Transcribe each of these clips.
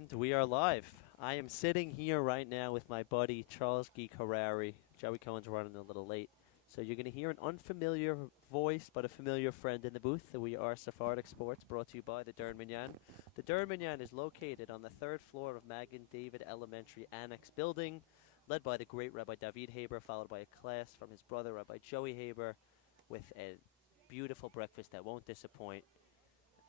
And we are live. I am sitting here right now with my buddy Charles Geek Harari. Joey Cohen's running a little late. So you're going to hear an unfamiliar voice, but a familiar friend in the booth. We are Sephardic Sports, brought to you by the Dern Minyan. The Dern Minyan is located on the third floor of Magen David Elementary Annex Building, led by the great Rabbi David Haber, followed by a class from his brother, Rabbi Joey Haber, with a beautiful breakfast that won't disappoint.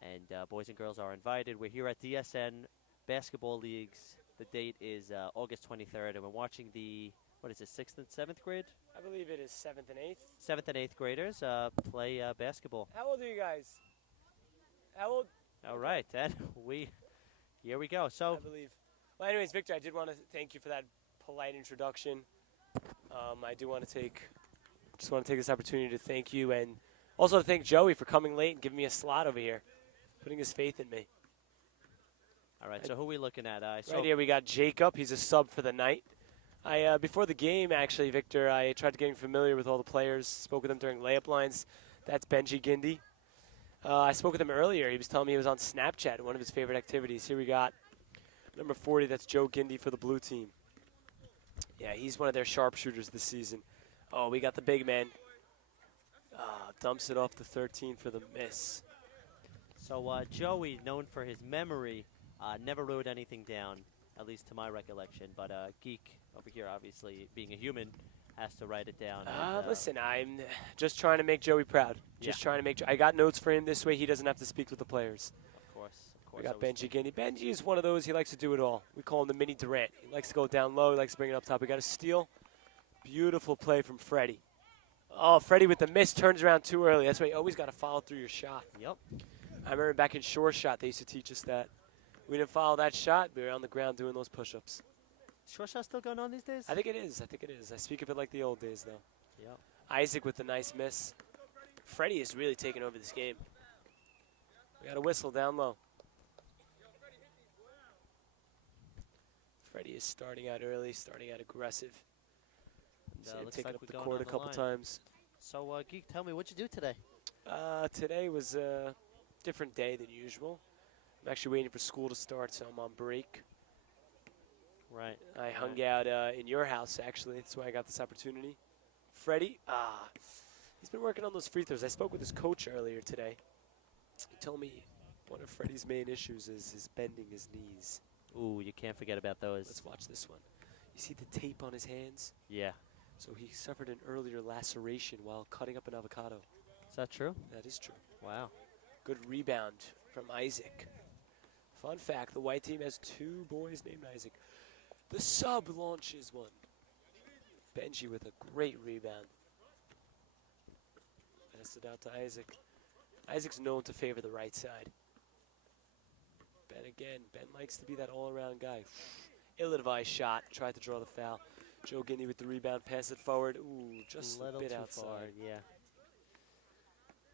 And boys and girls are invited. We're here at DSN Basketball Leagues. The date is August 23rd, and we're watching the, what is it, 6th and 7th grade? I believe it is 7th and 8th. 7th and 8th graders play basketball. How old are you guys? How old? All right, and here we go. So, I believe. Well, anyways, Victor, I did want to thank you for that polite introduction. I do want to take this opportunity to thank you, and also to thank Joey for coming late and giving me a slot over here, putting his faith in me. all right, so who are we looking at? Right here we got Jacob. He's a sub for the night. Before the game, actually, Victor, I tried getting familiar with all the players, spoke with them during layup lines. That's Benji Gindi. I spoke with him earlier. He was telling me he was on Snapchat, one of his favorite activities. Here we got number 40, that's Joe Gindi for the blue team. Yeah, he's one of their sharpshooters this season. Oh, we got the big man. Dumps it off the 13 for the miss. So Joey, known for his memory, never wrote anything down, at least to my recollection. But Geek over here, obviously, being a human, has to write it down. Listen, I'm just trying to make Joey proud. Just trying to make. I got notes for him this way. He doesn't have to speak with the players. Of course. We got Benji Gindi. Benji is one of those. He likes to do it all. We call him the mini Durant. He likes to go down low. He likes to bring it up top. We got a steal. Beautiful play from Freddie. Oh, Freddie with the miss turns around too early. That's why you always got to follow through your shot. Yep. I remember back in short shot, they used to teach us that. We didn't follow that shot. We were on the ground doing those push-ups. Short shot still going on these days? I think it is. I speak of it like the old days, though. Yep. Isaac with the nice miss. Freddie is really taking over this game. We got a whistle down low. Freddie is starting out early, starting out aggressive. Taking like up the we're going court on a the couple line. times. So, Geek, tell me, what'd you do today? Today was a different day than usual. I'm actually waiting for school to start, so I'm on break. Right. I hung out in your house, actually. That's why I got this opportunity. Freddie, he's been working on those free throws. I spoke with his coach earlier today. He told me one of Freddie's main issues is his bending his knees. Ooh, you can't forget about those. Let's watch this one. You see the tape on his hands? Yeah. So he suffered an earlier laceration while cutting up an avocado. Is that true? That is true. Wow. Good rebound from Isaac. Fun fact, the white team has two boys named Isaac. The sub launches one. Benji with a great rebound. Passed it out to Isaac. Isaac's known to favor the right side. Ben again. Ben likes to be that all-around guy. Ill-advised shot. Tried to draw the foul. Joe Gindi with the rebound. Pass it forward. Ooh, just a bit outside. Far, yeah.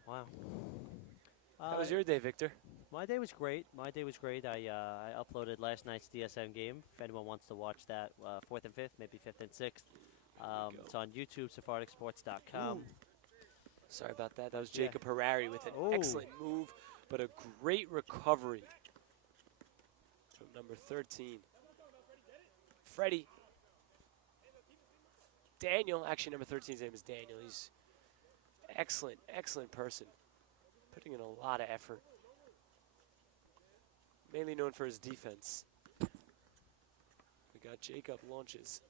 Wow. How was your day, Victor? My day was great. I uploaded last night's DSN game. If anyone wants to watch that, 4th and 5th, maybe 5th and 6th. It's on YouTube, SephardicSports.com. Sorry about that. That was Jacob Harari with an excellent move, but a great recovery from number 13. Freddie. Daniel, actually number 13's name is Daniel. He's excellent person. Putting in a lot of effort. Mainly known for his defense. We got Jacob launches.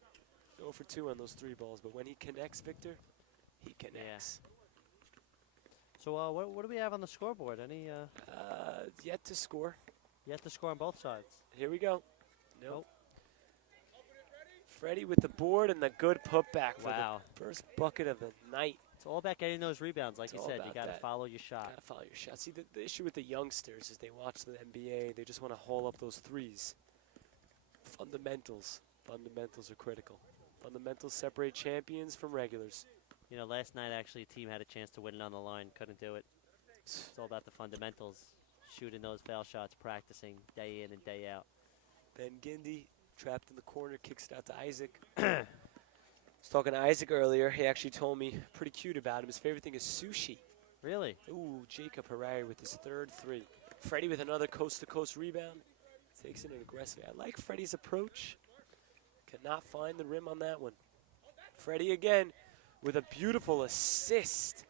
0 for 2 on those 3 balls, but when he connects, Victor, he connects. Yeah. So what do we have on the scoreboard? Any? Yet to score. Yet to score on both sides. Here we go. Nope. Freddie with the board and the good putback for the first bucket of the night. It's all about getting those rebounds, like you said. You got to follow your shot. Got to follow your shot. See, the issue with the youngsters is they watch the NBA. They just want to haul up those threes. Fundamentals. Fundamentals are critical. Fundamentals separate champions from regulars. You know, last night, actually, a team had a chance to win it on the line. Couldn't do it. It's all about the fundamentals. Shooting those foul shots, practicing day in and day out. Ben Gindi, trapped in the corner, kicks it out to Isaac. I was talking to Isaac earlier. He actually told me pretty cute about him. His favorite thing is sushi. Really? Ooh, Jacob Harari with his third 3. Freddie with another coast-to-coast rebound. Takes it in aggressively. I like Freddie's approach. Cannot find the rim on that one. Freddie again with a beautiful assist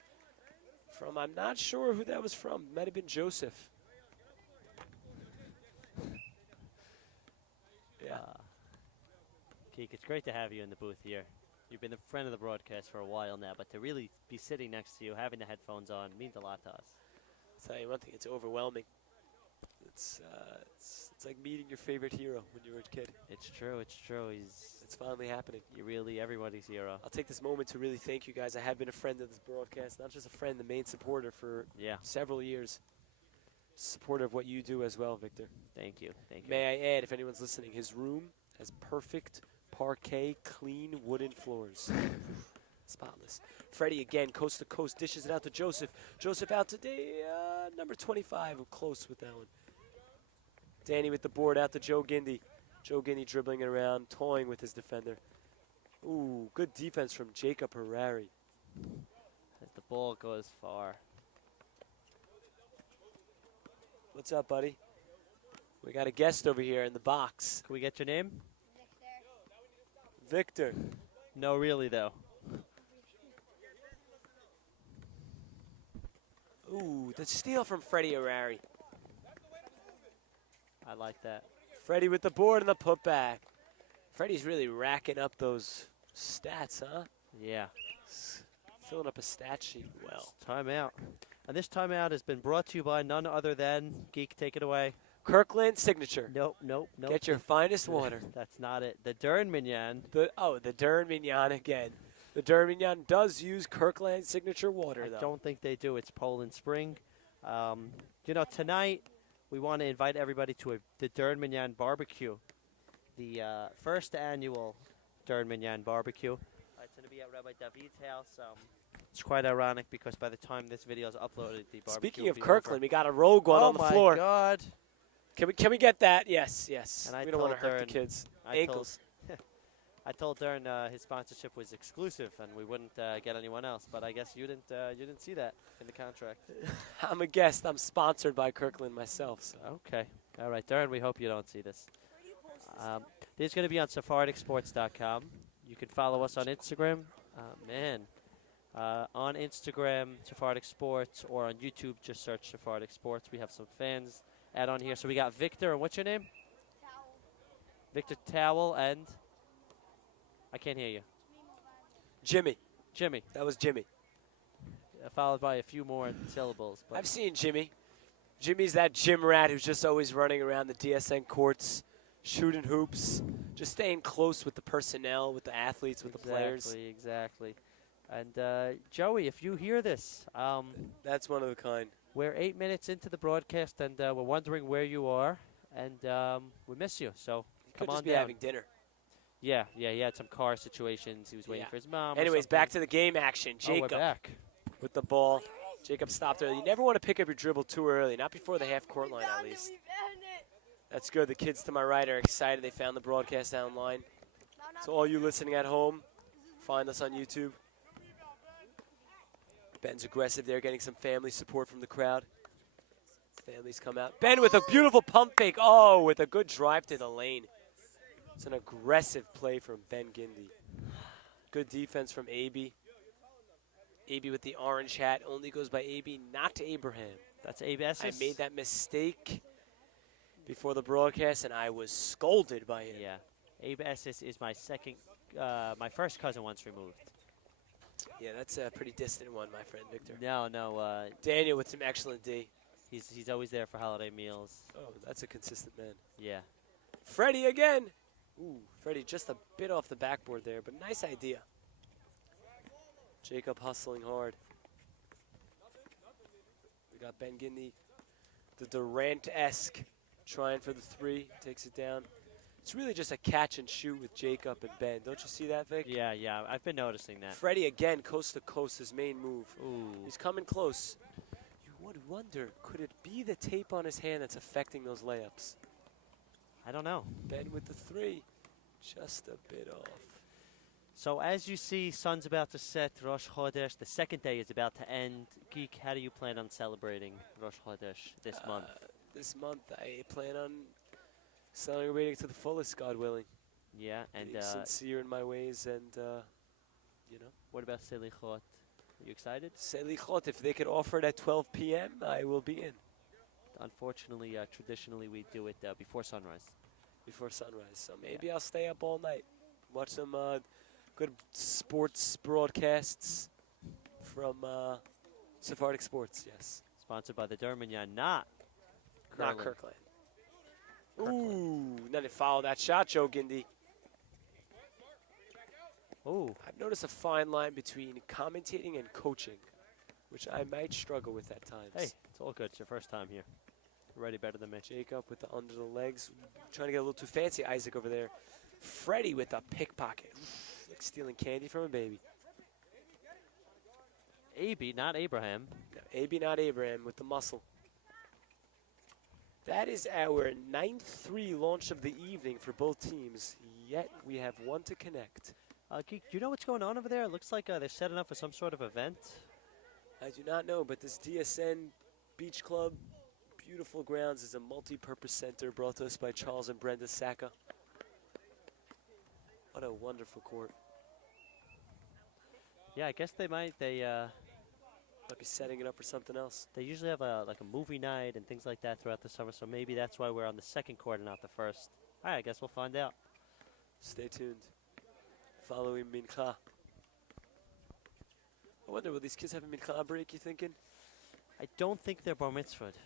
from, I'm not sure who that was from. Might have been Joseph. Yeah. Keek, it's great to have you in the booth here. You've been a friend of the broadcast for a while now, but to really be sitting next to you, having the headphones on, means a lot to us. I'll tell you one thing, it's overwhelming. It's like meeting your favorite hero when you were a kid. It's true, it's true. It's finally happening. You're really everybody's hero. I'll take this moment to really thank you guys. I have been a friend of this broadcast, not just a friend, the main supporter for several years. Supporter of what you do as well, Victor. Thank you, thank you. May I add, if anyone's listening, his room has perfect parquet, clean wooden floors. Spotless. Freddie again, coast to coast, dishes it out to Joseph. Joseph out today, number 25, close with that one. Danny with the board out to Joe Gindy. Joe Gindy dribbling it around, toying with his defender. Ooh, good defense from Jacob Harari. As the ball goes far. What's up, buddy? We got a guest over here in the box. Can we get your name? Victor. No, really, though. Ooh, the steal from Freddie Harari. I like that. Freddie with the board and the putback. Freddie's really racking up those stats, huh? Yeah. Filling up a stat sheet well. Timeout. And this timeout has been brought to you by none other than, Geek, take it away. Kirkland Signature. Nope, nope, nope. Get your finest water. That's not it. The Dern Mignon. The Dern Mignon again. The Dern Mignon does use Kirkland Signature water, though. I don't think they do. It's Poland Spring. You know, tonight we want to invite everybody to the Dern Mignon barbecue, the first annual Dern Mignon barbecue. It's going to be at Rabbi David's house. It's quite ironic because by the time this video is uploaded, the barbecue Speaking of will be Kirkland, over. we got a rogue one on the floor. Oh, my God. Can we get that? Yes, yes. And We don't want to hurt the kids. Ankles. I told Dern his sponsorship was exclusive and we wouldn't get anyone else, but I guess you didn't see that in the contract. I'm a guest. I'm sponsored by Kirkland myself. So. Okay. All right, Dern, we hope you don't see this. This is going to be on SephardicSports.com. You can follow us on Instagram. On Instagram, Sephardic Sports, or on YouTube, just search Sephardic Sports. We have some fans add on here. So we got Victor, and what's your name? Towel. Victor Towel, and I can't hear you. Jimmy. Jimmy. That was Jimmy. Followed by a few more syllables. But I've seen Jimmy. Jimmy's that gym rat who's just always running around the DSN courts, shooting hoops, just staying close with the personnel, with the athletes, with the players. Exactly. And Joey, if you hear this, that's one of a kind. We're 8 minutes into the broadcast, and we're wondering where you are, and we miss you. So come on just be down. having dinner. Yeah, he had some car situations. He was waiting for his mom. Anyways, back to the game action. Jacob we're back. with the ball. Jacob stopped early. You never want to pick up your dribble too early, not before the half-court line at least. That's good. The kids to my right are excited. They found the broadcast online. So all you listening at home, find us on YouTube. Ben's aggressive there, getting some family support from the crowd. Families come out. Ben with a beautiful pump fake. Oh, with a good drive to the lane. It's an aggressive play from Ben Gindy. Good defense from AB. AB with the orange hat only goes by AB, not Abraham. That's ABS. I made that mistake before the broadcast, and I was scolded by him. Yeah, ABS is my first cousin once removed. Yeah, that's a pretty distant one, my friend Victor. No. Daniel with some excellent D. He's always there for holiday meals. Oh, that's a consistent man. Yeah. Freddie again. Ooh, Freddie just a bit off the backboard there, but nice idea. Jacob hustling hard. We got Ben Gindy, the Durant-esque, trying for the three, takes it down. It's really just a catch and shoot with Jacob and Ben. Don't you see that, Vic? Yeah, I've been noticing that. Freddie again, coast to coast, his main move. Ooh. He's coming close. You would wonder, could it be the tape on his hand that's affecting those layups? I don't know. Ben with the three, just a bit off. So as you see, sun's about to set, Rosh Chodesh. The second day is about to end. Geek, how do you plan on celebrating Rosh Chodesh this month? This month, I plan on Celebrating to the fullest, God willing. Yeah, and Being sincere in my ways, and you know. what about Selichot? Are you excited? Selichot, if they could offer it at 12 p.m., I will be in. Unfortunately, traditionally we do it before sunrise. Before sunrise. So maybe I'll stay up all night, watch some good sports broadcasts from Sephardic Sports, yes. Sponsored by the Derminyan, not Not Kirkland. Kirkland. Ooh, then they follow that shot, Joe Gindi. Ooh, I've noticed a fine line between commentating and coaching, which I might struggle with at times. hey, it's all good. It's your first time here. You're already better than me. Jacob with the under the legs, trying to get a little too fancy. Isaac over there. Freddie with a pickpocket. Like stealing candy from a baby. AB, not Abraham. No, AB not Abraham with the muscle. That is our 9-3 launch of the evening for both teams, yet we have one to connect. Geek, do you know what's going on over there? It looks like they're setting up for some sort of event. I do not know, but this DSN Beach Club, beautiful grounds, is a multi-purpose center brought to us by Charles and Brenda Sacca. What a wonderful court. Yeah, I guess they might. They Might be setting it up for something else. they usually have a movie night and things like that throughout the summer, so maybe that's why we're on the second court and not the first. All right, I guess we'll find out. Stay tuned. Following Mincha. I wonder, will these kids have a Mincha break, you thinking? I don't think they're bar mitzvahed.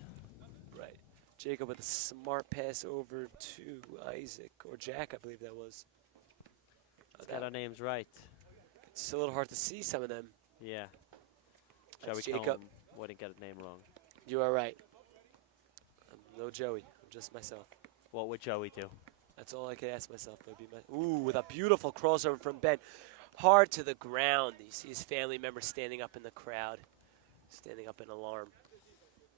Right. Jacob with a smart pass over to Isaac, or Jack, I believe that was. Got our names right. It's a little hard to see some of them. Yeah. That's Joey Jacob. Cohen wouldn't get a name wrong. You are right. I'm no Joey. I'm just myself. What would Joey do? That's all I can ask myself. Ooh, with a beautiful crossover from Ben. Hard to the ground. You see his family member standing up in the crowd, standing up in alarm.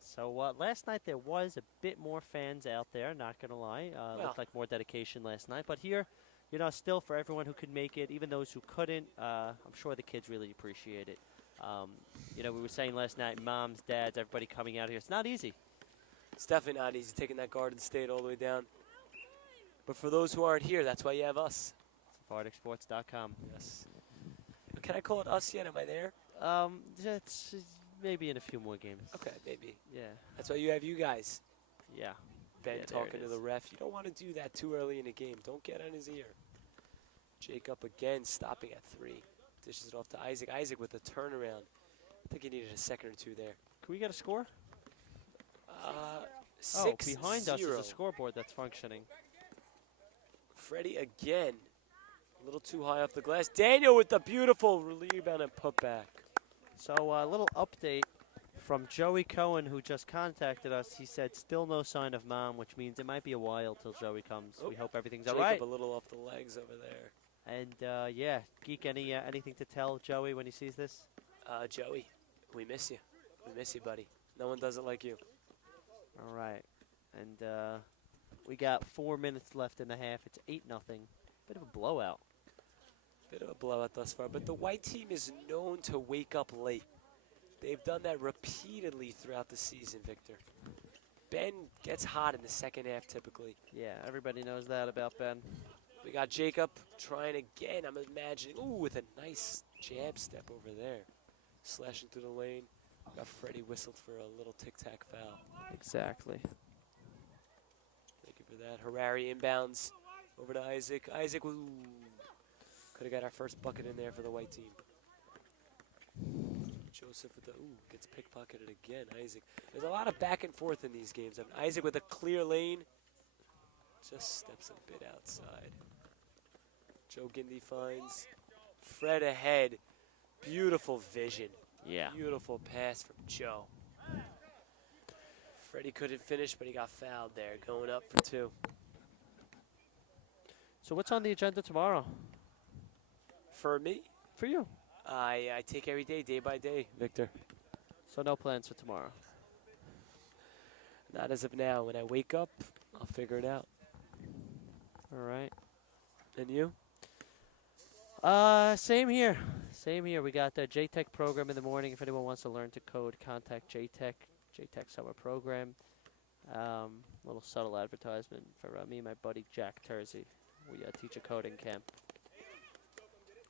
So last night there was a bit more fans out there, not going to lie. Looked like more dedication last night. But here, you know, still for everyone who could make it, even those who couldn't, I'm sure the kids really appreciate it. You know, we were saying last night, moms, dads, everybody coming out here. It's not easy. It's definitely not easy taking that Garden State all the way down. But for those who aren't here, that's why you have us. SephardicSports.com. Yes. Can I call it us yet? Am I there? That's maybe in a few more games. Okay, maybe. Yeah. That's why you have you guys. Yeah. Ben Yeah, there talking it to the is. ref. You don't want to do that too early in a game. Don't get on his ear. Jacob again stopping at 3. Dishes it off to Isaac. Isaac with a turnaround. I think he needed a second or two there. Can we get a score? 6 behind us is a scoreboard that's functioning. Freddie again. A little too high off the glass. Daniel with the beautiful rebound and put back. So a little update from Joey Cohen, who just contacted us. He said still no sign of mom, which means it might be a while till Joey comes. Oh, We hope everything's Jacob all right. a little off the legs over there. And yeah, Geek, anything to tell Joey when he sees this? Joey, we miss you. We miss you, buddy. No one does it like you. All right. And we got 4 minutes left in the half. It's 8-0. Bit of a blowout. Bit of a blowout thus far, but the white team is known to wake up late. They've done that repeatedly throughout the season, Victor. Ben gets hot in the second half typically. Yeah, everybody knows that about Ben. We got Jacob trying again, I'm imagining, ooh, with a nice jab step over there. Slashing through the lane. Got Freddie whistled for a little tic-tac foul. Exactly. Thank you for that. Harari inbounds over to Isaac. Isaac, ooh, could have got our first bucket in there for the white team. Joseph with the, ooh, gets pickpocketed again. Isaac. There's a lot of back and forth in these games. Isaac with a clear lane. Just steps a bit outside. Joe Gindi finds Fred ahead. Beautiful vision. Yeah. Beautiful pass from Joe. Freddie couldn't finish, but he got fouled there, going up for 2. So what's on the agenda tomorrow? For me, For you. I take every day, day by day, Victor. So no plans for tomorrow. Not as of now. When I wake up, I'll figure it out. All right. And you? Same here. Same here. We got the JTech program in the morning. If anyone wants to learn to code, contact JTech. JTech Summer Program. Little subtle advertisement for me and my buddy Jack Tersey. We teach a coding camp.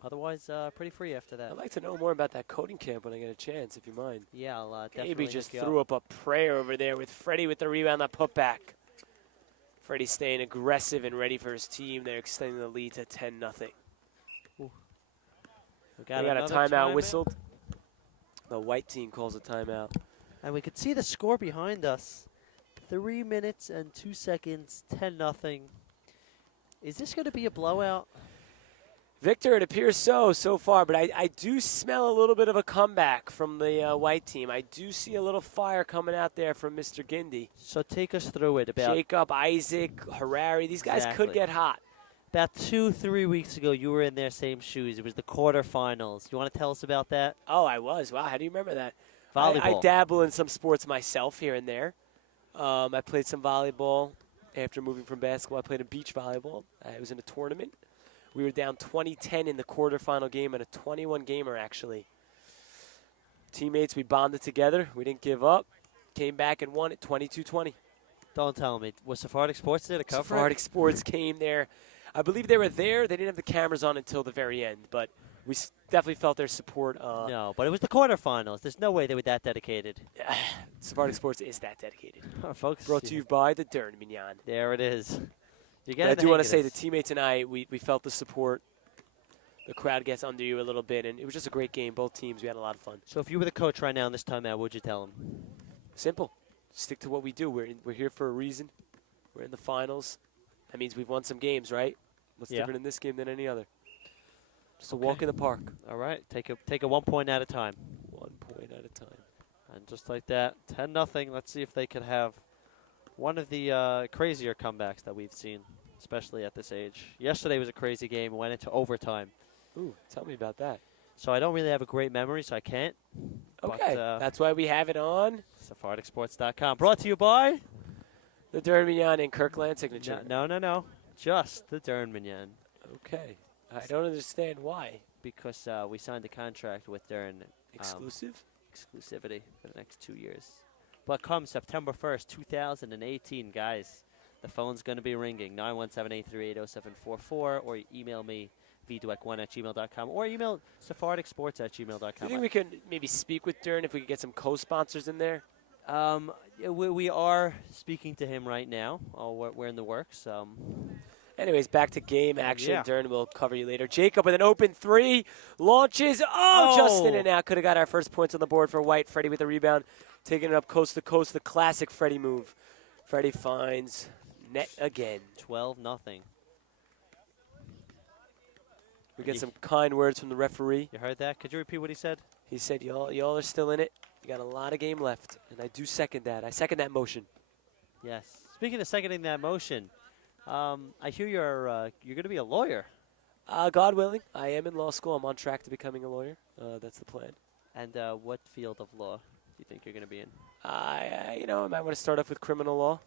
Otherwise, pretty free after that. I'd like to know more about that coding camp when I get a chance, if you mind. Yeah, I'll definitely Maybe just hook you threw up a prayer over there with Freddie with the rebound, that putback. Freddie staying aggressive and ready for his team. They're extending the lead to 10-0. We got a timeout whistled. The white team calls a timeout. And we could see the score behind us. 3 minutes and 2 seconds, 10-0. Is this going to be a blowout? Victor, it appears so far, but I do smell a little bit of a comeback from the white team. I do see a little fire coming out there from Mr. Gindi. So take us through it. About Jacob, Isaac, Harari, these guys could get hot. About 2-3 weeks ago, you were in their same shoes. It was the quarterfinals. You want to tell us about that? Oh, I was. Wow, how do you remember that? Volleyball. I dabble in some sports myself here and there. I played some volleyball after moving from basketball. I played a beach volleyball. I was in a tournament. We were down 20-10 in the quarterfinal game, and a 21-gamer, actually. Teammates, we bonded together. We didn't give up. Came back and won it 22-20. Don't tell me. Was Sephardic Sports there to cover Sephardic Sports came there. I believe they were there. They didn't have the cameras on until the very end, but we definitely felt their support. No, but it was the quarterfinals. There's no way they were that dedicated. Sephardic Sports is that dedicated. Folks, Brought to you by the Dern Mignon. There it is. I do want to say the teammates and I, we felt the support. The crowd gets under you a little bit, and it was just a great game. Both teams, we had a lot of fun. So if you were the coach right now in this timeout, what would you tell them? Simple. Stick to what we do. We're here for a reason. We're in the finals. That means we've won some games, right? What's different in this game than any other? Just a walk in the park. All right. Take a 1 point at a time. 1 point at a time. And just like that, 10-0. Let's see if they could have one of the crazier comebacks that we've seen, especially at this age. Yesterday was a crazy game. It went into overtime. Ooh, tell me about that. So I don't really have a great memory, so I can't. Okay, but, that's why we have it on SephardicSports.com. Brought to you by the Dern Mignon and Kirkland signature. No. Just the Dern Mignon. Okay. I don't understand why. Because we signed a contract with Dern. Exclusive? Exclusivity for the next 2 years. But come September 1st, 2018, guys, the phone's going to be ringing, 917-838-0744, or email me, vdweck1@gmail.com, or email sephardicsports@gmail.com. Do you think we could maybe speak with Dern if we could get some co-sponsors in there? We are speaking to him right now. We're in the works. Anyways, back to game action. Yeah. Dern will cover you later. Jacob with an open three. Launches. Oh, just in and out. Could have got our first points on the board for White. Freddie with the rebound. Taking it up coast to coast. The classic Freddie move. Freddie finds net again. 12-0. We get some kind words from the referee. You heard that? Could you repeat what he said? He said, y'all are still in it. You got a lot of game left. And I do second that. I second that motion. Yes. Speaking of seconding that motion, I hear you're going to be a lawyer. God willing, I am in law school. I'm on track to becoming a lawyer. That's the plan. And what field of law do you think you're going to be in? I might want to start off with criminal law.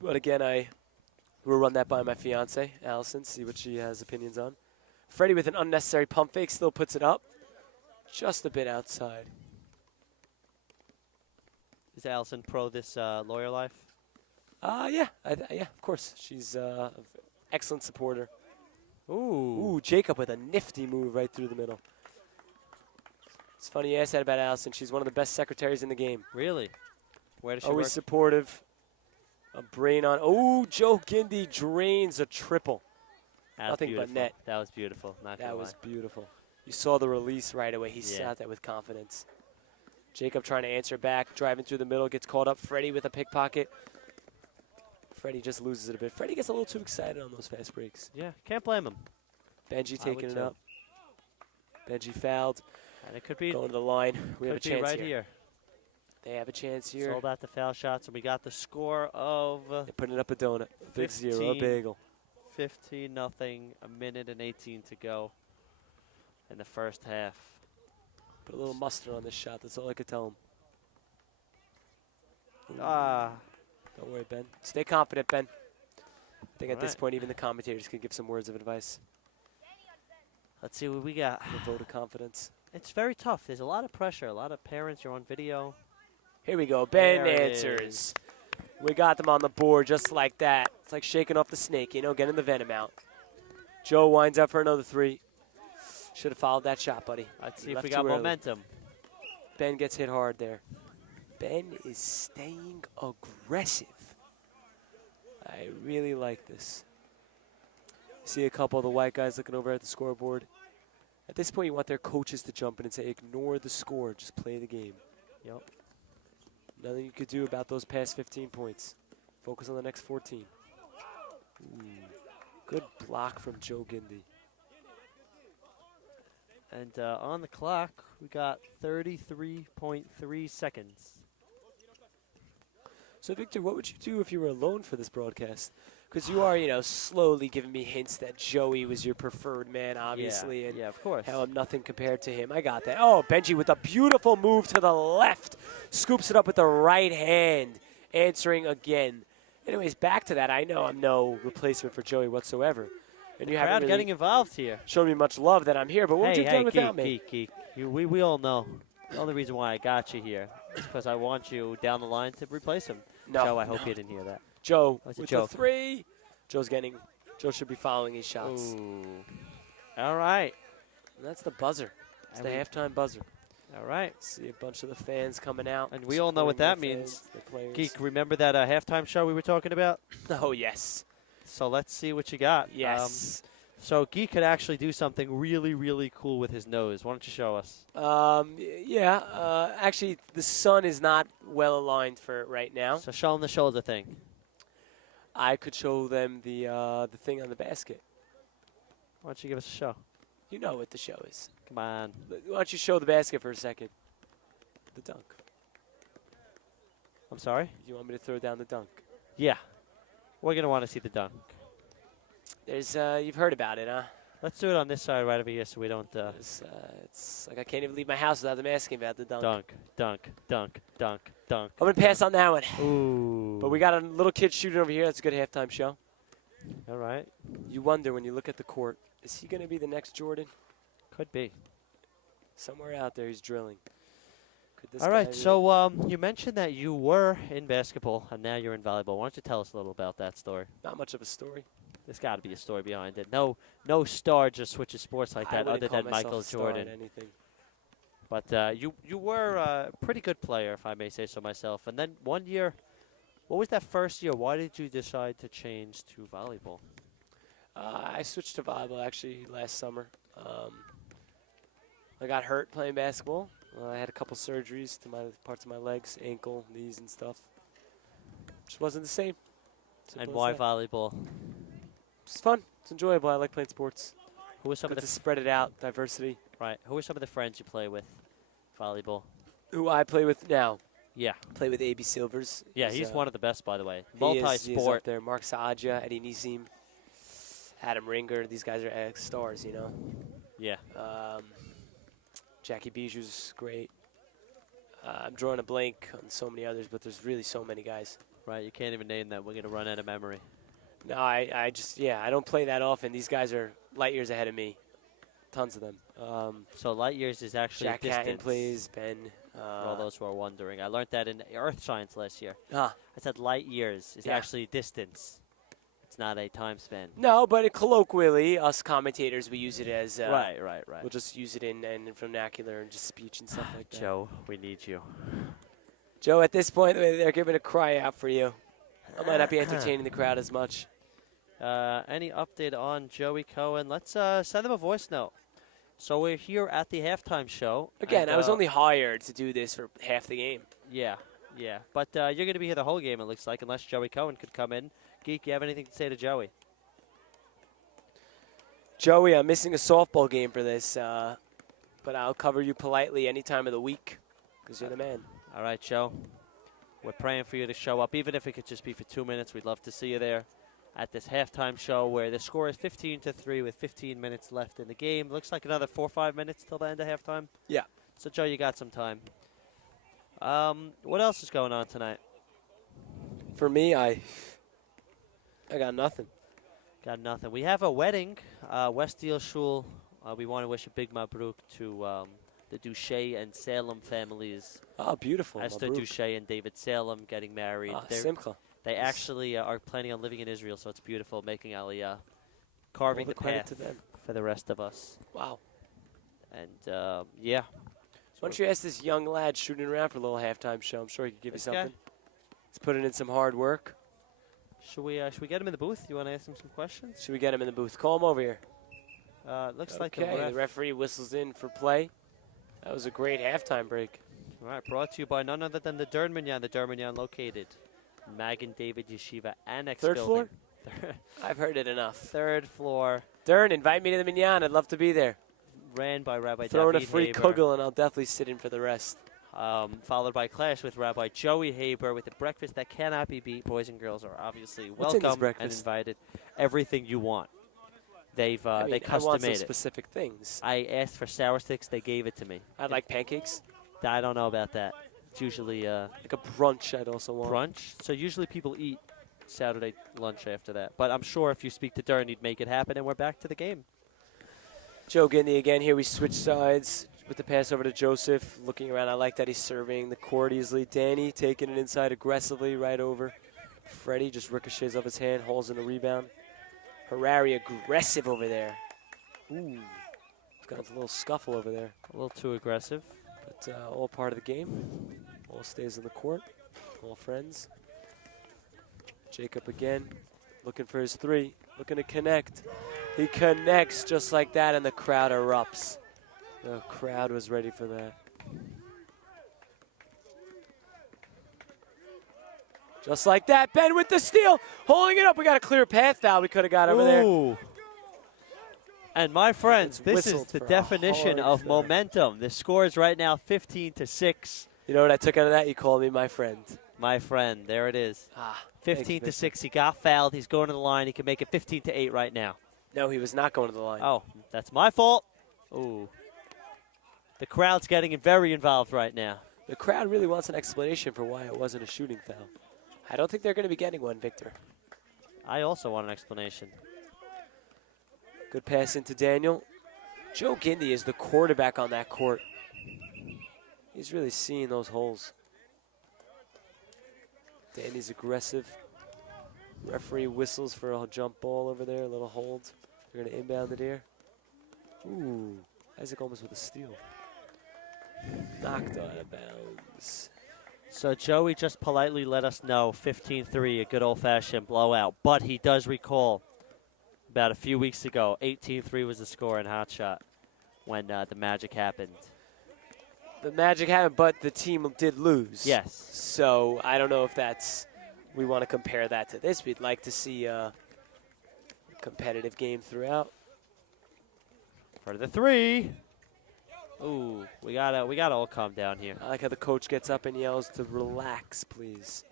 But again, I will run that by my fiance, Allison, see what she has opinions on. Freddie with an unnecessary pump fake still puts it up. Just a bit outside. Is Allison pro this lawyer life? Yeah, of course. She's an excellent supporter. Ooh, Jacob with a nifty move right through the middle. It's funny you asked that about Allison. She's one of the best secretaries in the game. Really? Where does she Always work? supportive. A brain on. Oh, Joe Gindi drains a triple. Nothing beautiful. but net. That was beautiful. That was beautiful. You saw the release right away. He sat there with confidence. Jacob trying to answer back, driving through the middle, gets called up. Freddie with a pickpocket. Freddie just loses it a bit. Freddie gets a little too excited on those fast breaks. Yeah, can't blame him. Benji taking it up. Benji fouled. And it could be going to the line. We have a chance right here. They have a chance here. Sold out the foul shots, and we got the score of. They're putting up a donut. Big 0, a bagel. 15-0. A minute and 18 to go in the first half. Put a little mustard on this shot. That's all I could tell him. Don't worry, Ben. Stay confident, Ben. I think at this point, even the commentators can give some words of advice. Let's see what we got. A vote of confidence. It's very tough. There's a lot of pressure. A lot of parents are on video. Here we go. Ben answers. We got them on the board just like that. It's like shaking off the snake, you know, getting the venom out. Joe winds up for another 3. Should have followed that shot, buddy. Let's see You if we left got too early. momentum. Ben gets hit hard there. Ben is staying aggressive. I really like this. See a couple of the white guys looking over at the scoreboard. At this point, you want their coaches to jump in and say, ignore the score, just play the game. Yep. Nothing you could do about those past 15 points. Focus on the next 14. Ooh, good block from Joe Gindy. And on the clock, we got 33.3 seconds. So, Victor, what would you do if you were alone for this broadcast? Because you are, you know, slowly giving me hints that Joey was your preferred man, obviously. And yeah, of course. how I'm nothing compared to him. I got that. Oh, Benji with a beautiful move to the left. Scoops it up with the right hand, answering again. Anyways, back to that. I know I'm no replacement for Joey whatsoever. And you haven't Crowd really getting involved here. shown me much love that I'm here. But what would you have done without me? Geek. We all know. The only reason why I got you here is because I want you down the line to replace him. No. Joe, I hope you didn't hear that. Joe That's a with joke. the 3. Joe should be following these shots. Ooh. All right. And that's the buzzer. It's And the we- halftime buzzer. All right. See a bunch of the fans coming out. And we all know what supporting that their means. fans, their players. Geek, remember that halftime show we were talking about? Oh, yes. So let's see what you got. Yes. So Geek could actually do something really, really cool with his nose. Why don't you show us? Actually, the sun is not well aligned for it right now. So show him the shoulder thing. I could show them the thing on the basket. Why don't you give us a show? You know what the show is. Come on. Why don't you show the basket for a second? The dunk. I'm sorry? You want me to throw down the dunk? Yeah. We're going to want to see the dunk. There's you've heard about it, huh? Let's do it on this side right over here so we don't It's like I can't even leave my house without them asking about the dunk. dunk. I'm gonna pass on that one. Ooh. But we got a little kid shooting over here. That's a good halftime show. All right. You wonder when you look at the court, is he gonna be the next Jordan? Could be. Somewhere out there he's drilling. Could this All guy right. be So you mentioned that you were in basketball and now you're in volleyball. Why don't you tell us a little about that story? not much of a story? There's got to be a story behind it. No star just switches sports like I that wouldn't other call than myself Michael a star at Jordan. anything. But you were a pretty good player, if I may say so myself. And then one year, what was that first year? Why did you decide to change to volleyball? I switched to volleyball actually last summer. I got hurt playing basketball. I had a couple surgeries to my parts of my legs, ankle, knees, and stuff. Just wasn't the same. And Simple as why that. volleyball? It's fun. It's enjoyable. I like playing sports. Who were some Good of to the spread it out, diversity. right? Who are some of the friends you play with? Volleyball. Who I play with now. Yeah. Play with A.B. Silvers. Yeah, he's one of the best, by the way. He is up Multi-sport. there. Mark Saadia, Eddie Nisim, Adam Ringer. These guys are stars, you know. Yeah. Jackie Bijou's great. I'm drawing a blank on so many others, but there's really so many guys. Right. You can't even name them. We're gonna run out of memory. No, I don't play that often. These guys are light years ahead of me. Tons of them. So light years is actually Jack Hatton distance. plays, Ben. For all those who are wondering, I learned that in Earth Science last year. Ah, I said light years is Yeah. actually distance. It's not a time span. no, but colloquially, us commentators, we use it as Right. We'll just use it in vernacular and just speech and stuff like that. Joe, we need you. Joe, at this point, they're giving a cry out for you. I might not be entertaining the crowd as much. Any update on Joey Cohen? Let's send him a voice note. So we're here at the halftime show. Again, and, I was only hired to do this for half the game. Yeah. But you're going to be here the whole game, it looks like, unless Joey Cohen could come in. Geek, you have anything to say to Joey? Joey, I'm missing a softball game for this, but I'll cover you politely any time of the week because you're the man. All right, Joe. We're praying for you to show up, even if it could just be for 2 minutes. We'd love to see you there at this halftime show where the score is 15-3 with 15 minutes left in the game. Looks like another 4 or 5 minutes till the end of halftime. Yeah. So, Joe, you got some time. What else is going on tonight? For me, I got nothing. Got nothing. We have a wedding, West Deal Shul. We want to wish a big mabruk to the Duche and Salem families. Oh, beautiful. Esther Mabruk. Duche and David Salem getting married. Simcha. They actually are planning on living in Israel, so it's beautiful, making Aliyah, carving the credit path to them. for the rest of us. Wow. And, yeah. Why don't you ask this young lad shooting around for a little halftime show? I'm sure he could give you This guy? something. He's putting in some hard work. Should we get him in the booth? You want to ask him some questions? Should we get him in the booth? Call him over here. Looks like Okay, the referee whistles in for play. That was a great halftime break. All right, brought to you by none other than the Dern Minyan. The Dern Minyan located Magen David Yeshiva Annex Third building. floor? I've heard it enough. Third floor. Dern, invite me to the Minyan. I'd love to be there. Ran by Rabbi Throw in a David free Haber, kugel, and I'll definitely sit in for the rest. followed by clash with Rabbi Joey Haber with a breakfast that cannot be beat. Boys and girls are obviously What's in this welcome and breakfast? invited. Everything you want. They've I they mean, I custom want some made it. specific things. I asked for sour sticks. They gave it to me. I'd like pancakes. I don't know about that. It's usually Like a brunch I'd also want. brunch. So usually people eat Saturday lunch after that. But I'm sure if you speak to Dern, he'd make it happen, and we're back to the game. Joe Gindy again here. We switch sides with the pass over to Joseph. Looking around, I like that he's surveying the court easily. Danny taking it inside aggressively right over. Freddie just ricochets off his hand, holds in the rebound. Harari aggressive over there. Ooh, it's got a little scuffle over there. A little too aggressive. But all part of the game. All stays in the court. All friends. Jacob again, looking for his three. Looking to connect. He connects just like that, and the crowd erupts. The crowd was ready for that. Just like that, Ben with the steal, holding it up. We got a clear path foul we could have got over there. Ooh. And my friends, It's this is whistled the for a definition hard of foul. momentum. The score is right now 15-6. You know what I took out of that? You called me my friend. My friend, there it is. Thank you, 15-6. He got fouled. He's going to the line. He can make it 15-8 right now. No, he was not going to the line. Oh, that's my fault. Ooh. The crowd's getting very involved right now. The crowd really wants an explanation for why it wasn't a shooting foul. I don't think they're going to be getting one, Victor. I also want an explanation. Good pass into Daniel. Joe Gindy is the quarterback on that court. He's really seeing those holes. Danny's aggressive. Referee whistles for a jump ball over there, a little hold. They're going to inbound it here. Ooh, Isaac almost with a steal. Knocked out of bounds. So Joey just politely let us know 15-3, a good old-fashioned blowout. But he does recall about a few weeks ago, 18-3 was the score in Hot Shot when the magic happened. The magic happened, but the team did lose. Yes. So I don't know if that's, we want to compare that to this. We'd like to see a competitive game throughout. For the three. Ooh, we gotta all calm down here. I like how the coach gets up and yells to relax, please.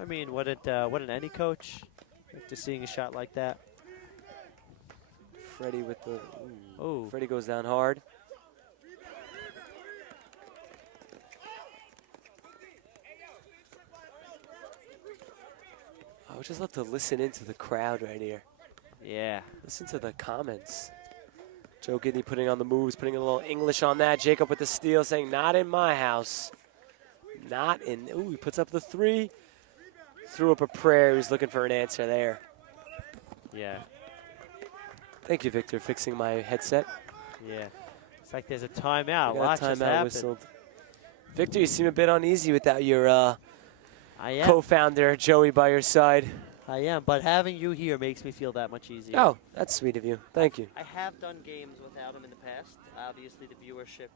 I mean, wouldn't any coach after seeing a shot like that? Freddie with the, Ooh. Freddie goes down hard. I would just love to listen into the crowd right here. Yeah. Listen to the comments. Joe Gidney putting on the moves, putting a little English on that. Jacob with the steal, saying, not in my house. Not in, ooh, he puts up the three. Threw up a prayer. He was looking for an answer there. Yeah. Thank you, Victor, fixing my headset. Yeah. It's like there's a timeout. We got Watch a this timeout happen. whistled. Victor, you seem a bit uneasy without your I am. co-founder, Joey, by your side. I am, but having you here makes me feel that much easier. Oh, that's sweet of you. Thank you. I have done games without him in the past. Obviously, the viewership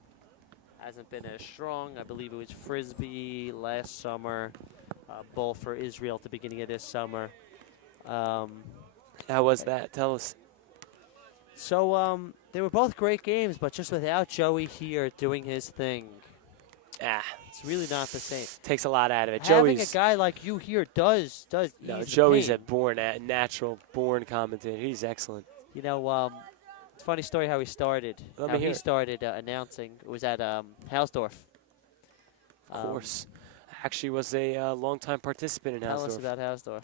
hasn't been as strong. I believe it was Frisbee last summer, Bowl for Israel at the beginning of this summer. How was that? Tell us. So they were both great games, but just without Joey here doing his thing, it's really not the same. Takes a lot out of it. Having Joey's a guy like you here does ease the Joey's pain. a natural born commentator. He's excellent. You know, it's a funny story how he started. Let how me hear he it. started announcing. It was at Hausdorff. Of course. Actually was a longtime participant in Tell us Hausdorff. about Hausdorff.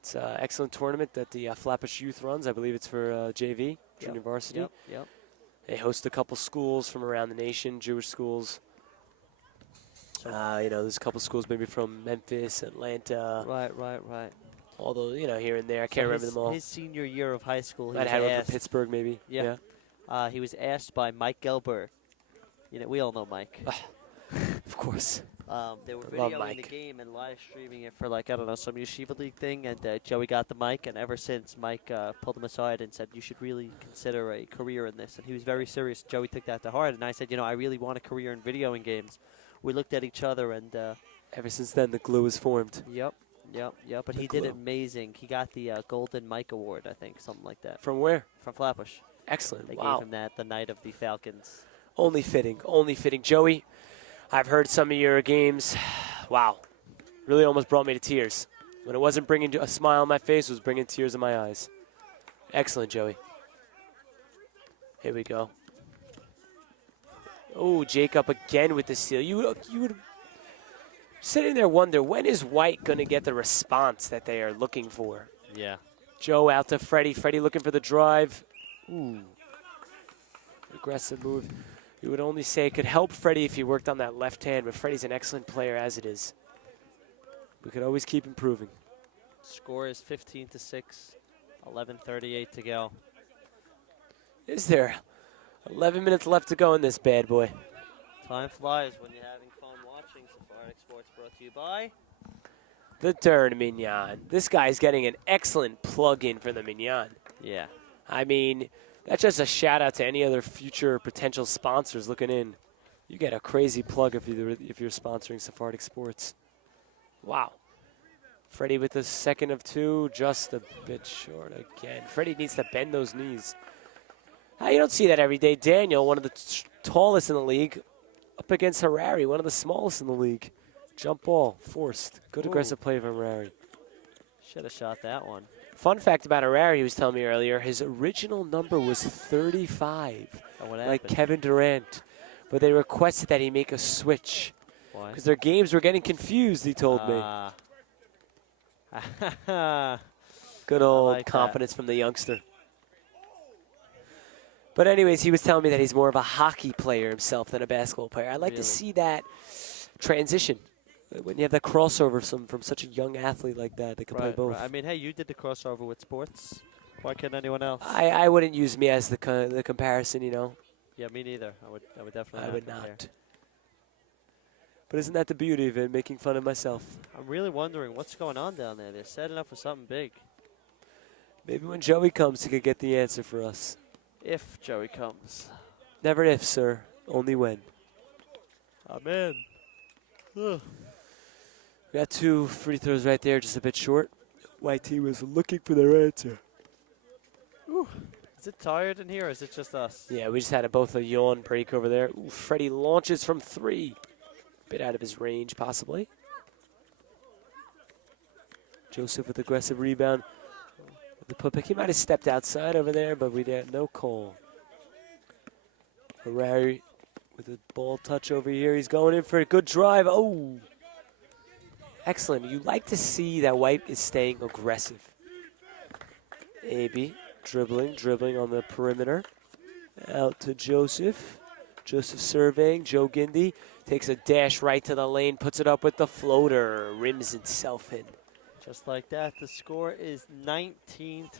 It's an excellent tournament that the Flatbush Youth runs. I believe it's for JV, junior varsity. Yep. They host a couple schools from around the nation, Jewish schools. So. You know, there's a couple schools maybe from Memphis, Atlanta. Right. Although, you know, here and there. I So can't remember them all. His senior year of high school, he Might was have one asked. for Pittsburgh maybe. Yeah. He was asked by Mike Gelberg. You know, we all know Mike. Of course. They were Love videoing Mike. the game and live streaming it for, like, I don't know, some Yeshiva League thing, and Joey got the mic, and ever since, Mike pulled him aside and said, you should really consider a career in this, and he was very serious. Joey took that to heart, and I said, you know, I really want a career in videoing games. We looked at each other, and... ever since then, the glue was formed. Yep, but he did amazing. He got the Golden Mike Award, I think, something like that. From where? From Flatbush. Excellent. They Wow. gave him that the night of the Falcons. Only fitting. Joey, I've heard some of your games. Wow. Really almost brought me to tears. When it wasn't bringing a smile on my face, it was bringing tears in my eyes. Excellent, Joey. Here we go. Oh, Jacob again with the steal. You would sitting there wonder, when is White going to get the response that they are looking for? Yeah. Joe out to Freddie. Freddie looking for the drive. Ooh. Aggressive move. You would only say it could help Freddie if he worked on that left hand, but Freddie's an excellent player as it is. We could always keep improving. Score is 15-6, 11:38 to go. Is there 11 minutes left to go in this bad boy? Time flies when you're having fun watching. Sephardic Sports brought to you by The Dern Mignon. This guy's getting an excellent plug-in for the Mignon. Yeah. I mean, that's just a shout-out to any other future potential sponsors looking in. You get a crazy plug if you're sponsoring Sephardic Sports. Wow. Freddie with the second of two, just a bit short again. Freddie needs to bend those knees. You don't see that every day. Daniel, one of the tallest in the league, up against Harari, one of the smallest in the league. Jump ball, forced. Good aggressive play from Harari. Should have shot that one. Fun fact about Harari, he was telling me earlier, his original number was 35, like Kevin Durant. But they requested that he make a switch. Why? Because their games were getting confused, he told me. Good old like confidence from the youngster. But anyways, he was telling me that he's more of a hockey player himself than a basketball player. I'd like to see that transition. When you have that crossover from such a young athlete like that can play both. Right. I mean, hey, you did the crossover with sports. Why can't anyone else? I wouldn't use me as the comparison, you know. Yeah, me neither. I would definitely. I would not. But isn't that the beauty of it, making fun of myself? I'm really wondering what's going on down there. They're setting up for something big. Maybe when Joey comes, he could get the answer for us. If Joey comes. Never if, sir. Only when. Amen. Ugh. We got 2 free throws right there, just a bit short. White team was looking for their answer. Ooh. Is it tired in here, or is it just us? Yeah, we just had both a yawn break over there. Ooh, Freddie launches from 3. Bit out of his range, possibly. Joseph with aggressive rebound. The putback, he might have stepped outside over there, but we had no call. Harari with a ball touch over here. He's going in for a good drive. Oh! Excellent. You like to see that White is staying aggressive. AB dribbling on the perimeter. Out to Joseph. Joseph surveying. Joe Gindi takes a dash right to the lane, puts it up with the floater. Rims itself in. Just like that, the score is 19-6.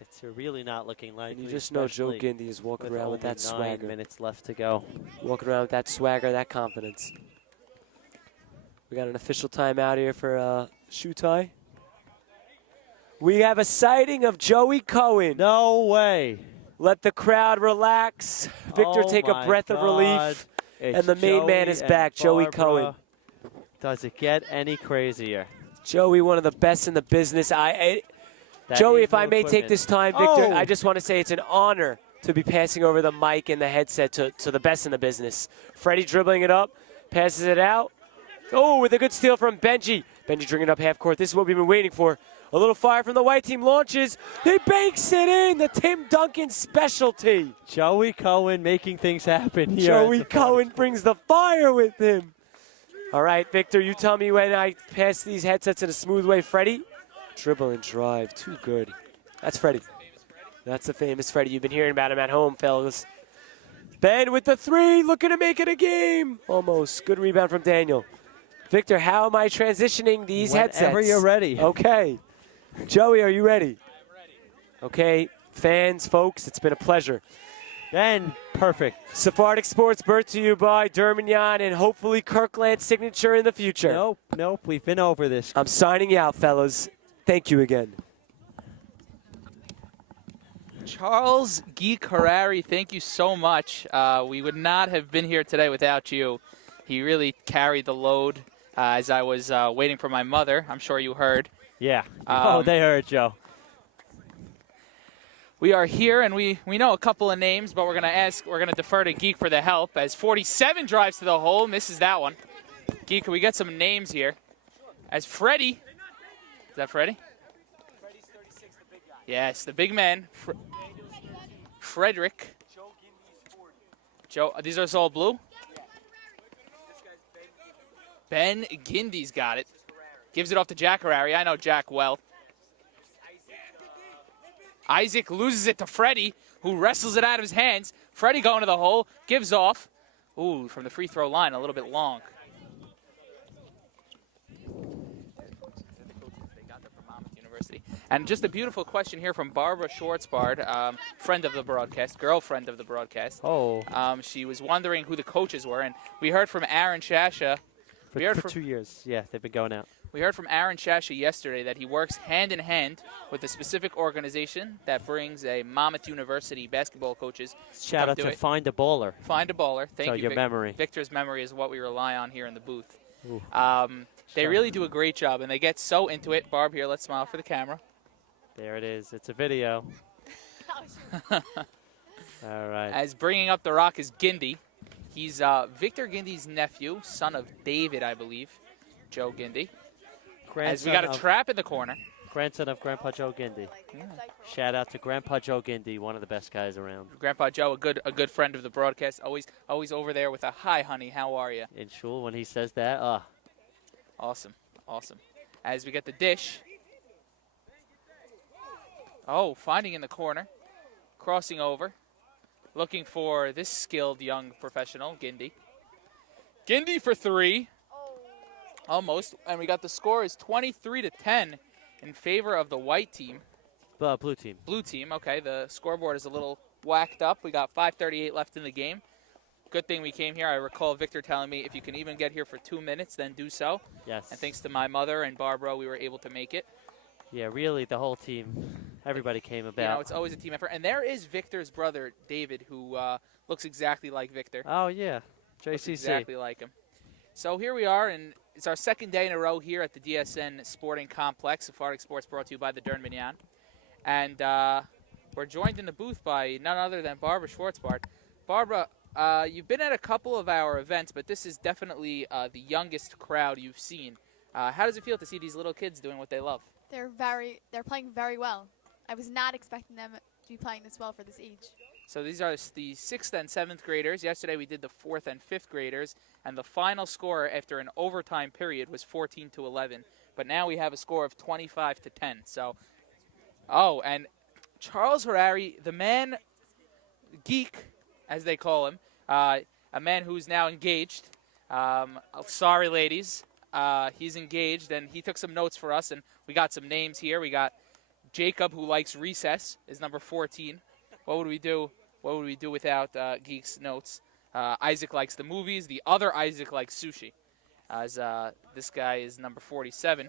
It's really not looking likely. And you just know Joe Gindi is walking around with that swagger. 9 minutes left to go. Walking around with that swagger, that confidence. We got an official timeout here for shoe tie. We have a sighting of Joey Cohen. No way. Let the crowd relax. Victor take a breath of relief. And the main man is back, Joey Cohen. Does it get any crazier? Joey, one of the best in the business. Joey, if I may take this time, Victor, I just want to say it's an honor to be passing over the mic and the headset to the best in the business. Freddie dribbling it up, passes it out. Oh, with a good steal from Benji. Benji bringing it up half court. This is what we've been waiting for. A little fire from the white team launches. He banks it in. The Tim Duncan specialty. Joey Cohen making things happen here. Joey Cohen brings the fire with him. All right, Victor, you tell me when I pass these headsets in a smooth way. Freddie, dribble and drive. Too good. That's Freddie. That's the famous Freddie. You've been hearing about him at home, fellas. Ben with the 3, looking to make it a game. Almost. Good rebound from Daniel. Victor, how am I transitioning these headsets? Whenever you're ready. Okay. Joey, are you ready? I'm ready. Okay, fans, folks, it's been a pleasure. And perfect. Sephardic Sports brought to you by Dermignon and hopefully Kirkland's signature in the future. Nope. We've been over this. I'm signing you out, fellas. Thank you again. Charles Geek Harari, thank you so much. We would not have been here today without you. He really carried the load as I was waiting for my mother. I'm sure you heard. Yeah. They heard, Joe. We are here, and we know a couple of names, but we're going to defer to Geek for the help as 47 drives to the hole, misses that one. Geek, can we get some names here? As Freddie. Is that Freddie? Freddie's 36, the big guy. Yes, the big man. Frederick. Joe Gindy's 40. Joe, these are all blue? Yeah. This guy's Ben Gindy. Ben Gindy's got it. Gives it off to Jack Harari. I know Jack well. Isaac loses it to Freddie, who wrestles it out of his hands. Freddie going to the hole, gives off. Ooh, from the free throw line, a little bit long. They got that from Monmouth University. And just a beautiful question here from Barbara Schwartzbard, friend of the broadcast, girlfriend of the broadcast. Oh. She was wondering who the coaches were, and we heard from Aaron Shasha. For 2 years. Yeah, they've been going out. We heard from Aaron Shasha yesterday that he works hand in hand with a specific organization that brings a Monmouth University basketball coaches. Shout out to Find a Baller. Find a Baller. Thank you. Your memory. Victor's memory is what we rely on here in the booth. They Sure. really do a great job, and they get so into it. Barb, here, let's smile for the camera. There it is. It's a video. All right. As bringing up the rock is Gindy. He's Victor Gindy's nephew, son of David, I believe, Joe Gindy. As we got a trap in the corner. Grandson of Grandpa Joe Gindy. Yeah. Shout out to Grandpa Joe Gindy, one of the best guys around. Grandpa Joe, a good friend of the broadcast, always over there with a hi, honey, how are you? In shul, when he says that, Awesome. As we get the dish. Oh, finding in the corner, crossing over, looking for this skilled young professional, Gindy. Gindy for 3. Almost, and we got the score is 23-10 in favor of the white team. blue team. Blue team, okay. The scoreboard is a little whacked up. We got 5:38 left in the game. Good thing we came here. I recall Victor telling me if you can even get here for 2 minutes, then do so. Yes. And thanks to my mother and Barbara, we were able to make it. Yeah, really, the whole team, everybody came about. You know, it's always a team effort. And there is Victor's brother, David, who looks exactly like Victor. Oh, yeah. JCC. Looks exactly like him. So here we are, and it's our second day in a row here at the DSN Sporting Complex. Sephardic Sports brought to you by the Dern Minyan. And we're joined in the booth by none other than Barbara Schwartzbart. Barbara, you've been at a couple of our events, but this is definitely the youngest crowd you've seen. How does it feel to see these little kids doing what they love? They're playing very well. I was not expecting them to be playing this well for this age. So these are the 6th and 7th graders. Yesterday we did the 4th and 5th graders, and the final score after an overtime period was 14-11. But now we have a score of 25-10. So, and Charles Harari, the man, geek, as they call him, a man who's now engaged. Sorry, ladies. He's engaged, and he took some notes for us, and we got some names here. We got Jacob, who likes recess, is number 14. What would we do? What would we do without Geek's notes? Isaac likes the movies. The other Isaac likes sushi. As this guy is number 47.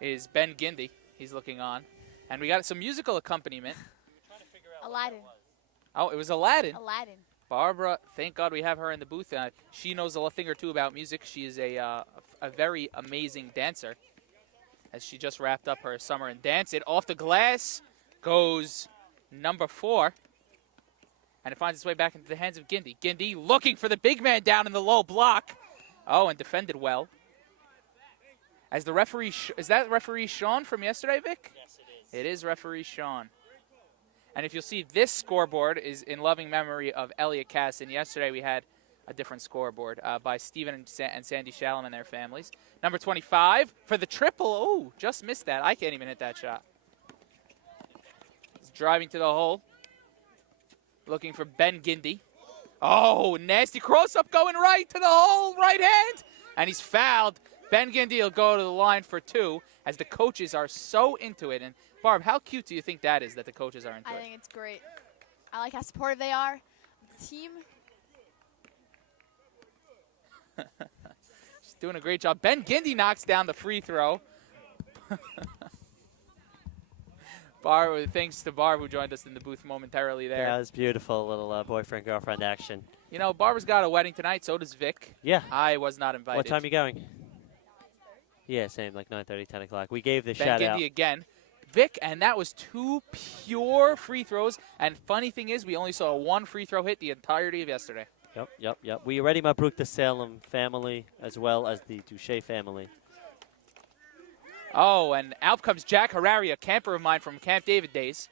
Is Ben Gindy. He's looking on. And we got some musical accompaniment. Aladdin. Oh, it was Aladdin. Aladdin. Barbara, thank God we have her in the booth. She knows a thing or two about music. She is a very amazing dancer. As she just wrapped up her summer in dance. It off the glass goes number 4. And it finds its way back into the hands of Gindy. Gindy looking for the big man down in the low block. Oh, and defended well. As the referee, is that referee Sean from yesterday, Vic? Yes, it is. It is referee Sean. And if you'll see, this scoreboard is in loving memory of Elliot Casson. Yesterday we had a different scoreboard by Stephen and Sandy Shalom and their families. Number 25 for the triple. Oh, just missed that. I can't even hit that shot. He's driving to the hole. looking for Ben Gindy. Oh, nasty cross-up going right to the hole, right hand. And he's fouled. Ben Gindy will go to the line for 2 as the coaches are so into it. And, Barb, how cute do you think that is that the coaches are into I it? think it's great. I like how supportive they are. The team. She's doing a great job. Ben Gindy knocks down the free throw. Barb, thanks to Barb who joined us in the booth momentarily there. Yeah, it was beautiful, little boyfriend-girlfriend action. You know, Barbara's got a wedding tonight, so does Vic. Yeah. I was not invited. What time are you going? Yeah, same, like 9:30, 10 o'clock. We gave the Ben shout Gindy out. again. Vic, and that was 2 pure free throws. And funny thing is, we only saw 1 free throw hit the entirety of yesterday. Yep. We already Mabruk the Salem family as well as the Duche family. Oh, and out comes Jack Harari, a camper of mine from Camp David days.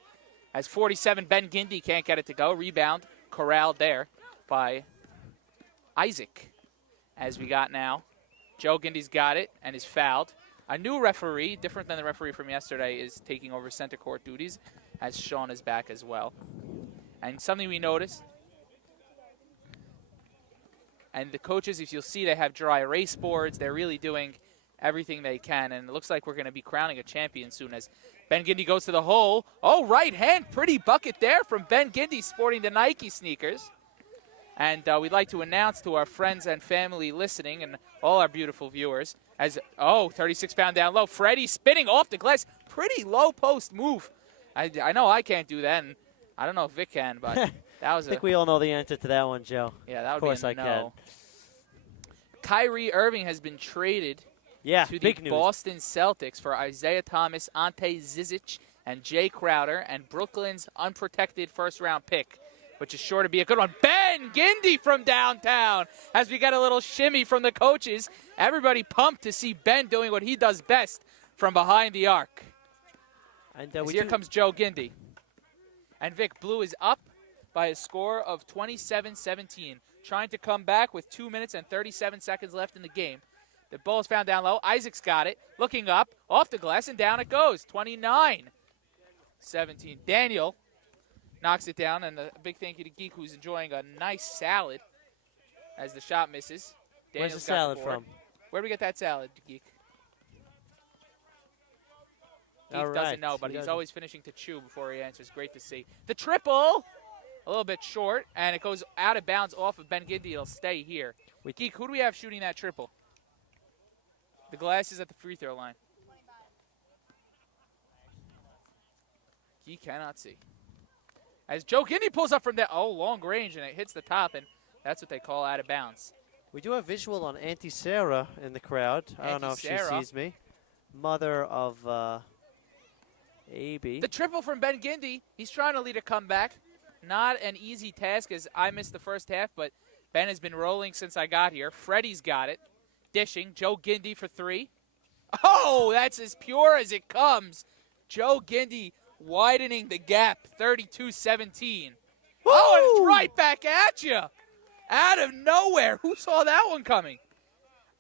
As 47, Ben Gindy can't get it to go. Rebound, corralled there by Isaac. As we got now, Joe Gindy's got it and is fouled. A new referee, different than the referee from yesterday, is taking over center court duties, as Sean is back as well. And something we noticed, and the coaches, if you'll see, they have dry erase boards. They're really doing everything they can, and it looks like we're going to be crowning a champion soon as Ben Gindy goes to the hole. Oh, right hand, pretty bucket there from Ben Gindy sporting the Nike sneakers. And we'd like to announce to our friends and family listening and all our beautiful viewers as, 36-pound down low. Freddie spinning off the glass. Pretty low post move. I know I can't do that, and I don't know if Vic can, but that was I think we all know the answer to that one, Joe. Yeah, that would of course be a I no. can. Kyrie Irving has been traded Yeah, to the big news. Boston Celtics for Isaiah Thomas, Ante Zizic, and Jay Crowder, and Brooklyn's unprotected first-round pick, which is sure to be a good one. Ben Gindy from downtown as we get a little shimmy from the coaches. Everybody pumped to see Ben doing what he does best from behind the arc. And As here comes Joe Gindy. And Vic, Blue is up by a score of 27-17, trying to come back with 2 minutes and 37 seconds left in the game. The ball is found down low. Isaac's got it. Looking up, off the glass, and down it goes. 29-17. Daniel knocks it down, and a big thank you to Geek, who's enjoying a nice salad as the shot misses. Where's the Daniel's got salad board. from? Where do we get that salad, Geek? Geek All doesn't right, know, but he he's doesn't. always finishing to chew before he answers. Great to see. The triple, a little bit short, and it goes out of bounds off of Ben Gindy. It'll stay here. Geek, who do we have shooting that triple? The glass is at the free throw line. Geek cannot see. As Joe Gindy pulls up from there, long range, and it hits the top, and that's what they call out of bounds. We do have visual on Auntie Sarah in the crowd. I don't know if she Sarah. sees me. Mother of AB. The triple from Ben Gindy. He's trying to lead a comeback. Not an easy task as I missed the first half, but Ben has been rolling since I got here. Freddie's got it. Dishing. Joe Gindy for 3. Oh, that's as pure as it comes. Joe Gindy widening the gap, 32-17. Oh, and it's right back at you. Out of nowhere. Who saw that one coming?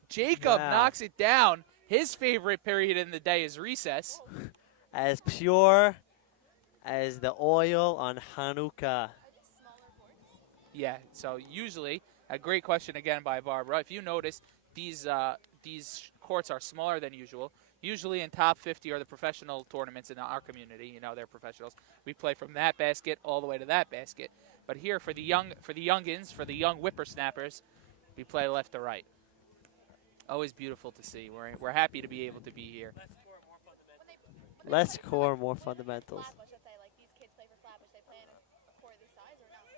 Jacob Wow. knocks it down. His favorite period in the day is recess. As pure as the oil on Hanukkah. Yeah, so usually, a great question again by Barbara. If you notice, these courts are smaller than usual. Usually in top 50 are the professional tournaments in our community. You know, they're professionals. We play from that basket all the way to that basket. But here for the youngins, for the young whippersnappers, we play left to right. Always beautiful to see. We're happy to be able to be here. Less core, more fundamentals.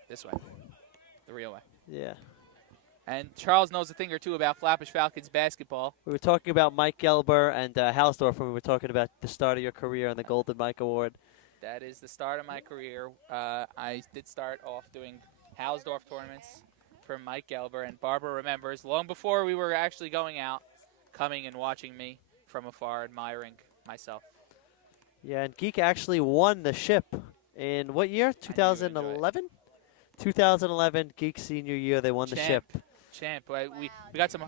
This way, the real way. Yeah. And Charles knows a thing or two about Flatbush Falcons basketball. We were talking about Mike Gelber and Halsdorf when we were talking about the start of your career and the Golden Mike Award. That is the start of my career. I did start off doing Halsdorf tournaments for Mike Gelber, and Barbara remembers long before we were actually going out, coming and watching me from afar, admiring myself. Yeah, and Geek actually won the ship in what year? 2011? 2011, Geek senior year, they won the ship. Champ. We got some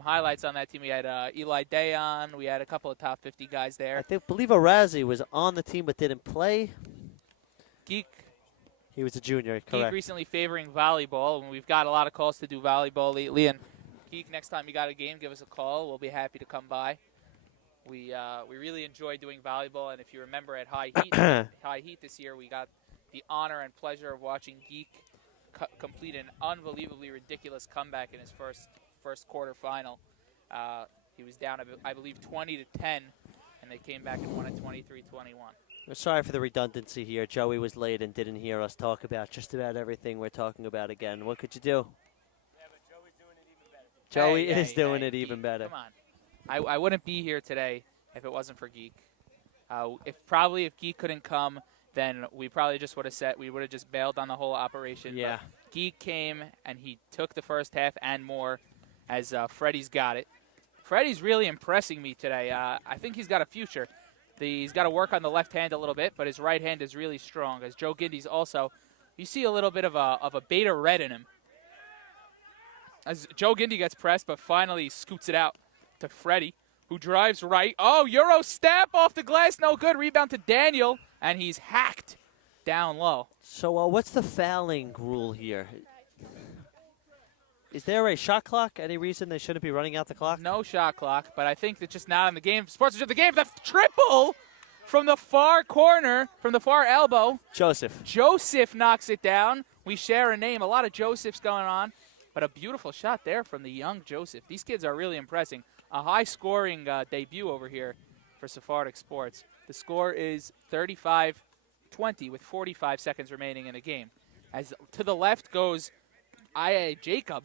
highlights on that team. We had Eli Dayon. We had a couple of top 50 guys there. I believe Arazi was on the team but didn't play. Geek He was a junior, Geek correct. recently favoring volleyball, and we've got a lot of calls to do volleyball lately. And Geek, next time you got a game, give us a call. We'll be happy to come by. We really enjoy doing volleyball, and if you remember at High Heat this year, we got the honor and pleasure of watching Geek complete an unbelievably ridiculous comeback in his first quarterfinal. He was down, I believe, 20-10, and they came back and won at 23-21. We're sorry for the redundancy here. Joey was late and didn't hear us talk about just about everything we're talking about again. What could you do? Yeah, but Joey's doing it even better. Joey is doing it even Geek, better. Come on. I wouldn't be here today if it wasn't for Geek. If Geek couldn't come, then we probably just would have just bailed on the whole operation. Yeah. But Geek came, and he took the first half and more as Freddie's got it. Freddie's really impressing me today. I think he's got a future. He's got to work on the left hand a little bit, but his right hand is really strong. As Joe Gindy's also, you see a little bit of a beta red in him. As Joe Gindy gets pressed, but finally scoots it out to Freddie, who drives right. Oh, Euro step off the glass, no good. Rebound to Daniel, and he's hacked down low. So what's the fouling rule here? Is there a shot clock? Any reason they shouldn't be running out the clock? No shot clock, but I think that's just not in the game. Sportsmanship the game. The triple from the far corner, from the far elbow. Joseph knocks it down. We share a name. A lot of Josephs going on, but a beautiful shot there from the young Joseph. These kids are really impressing. A high-scoring debut over here for Sephardic Sports. The score is 35-20 with 45 seconds remaining in the game. As to the left goes I.A. Jacob,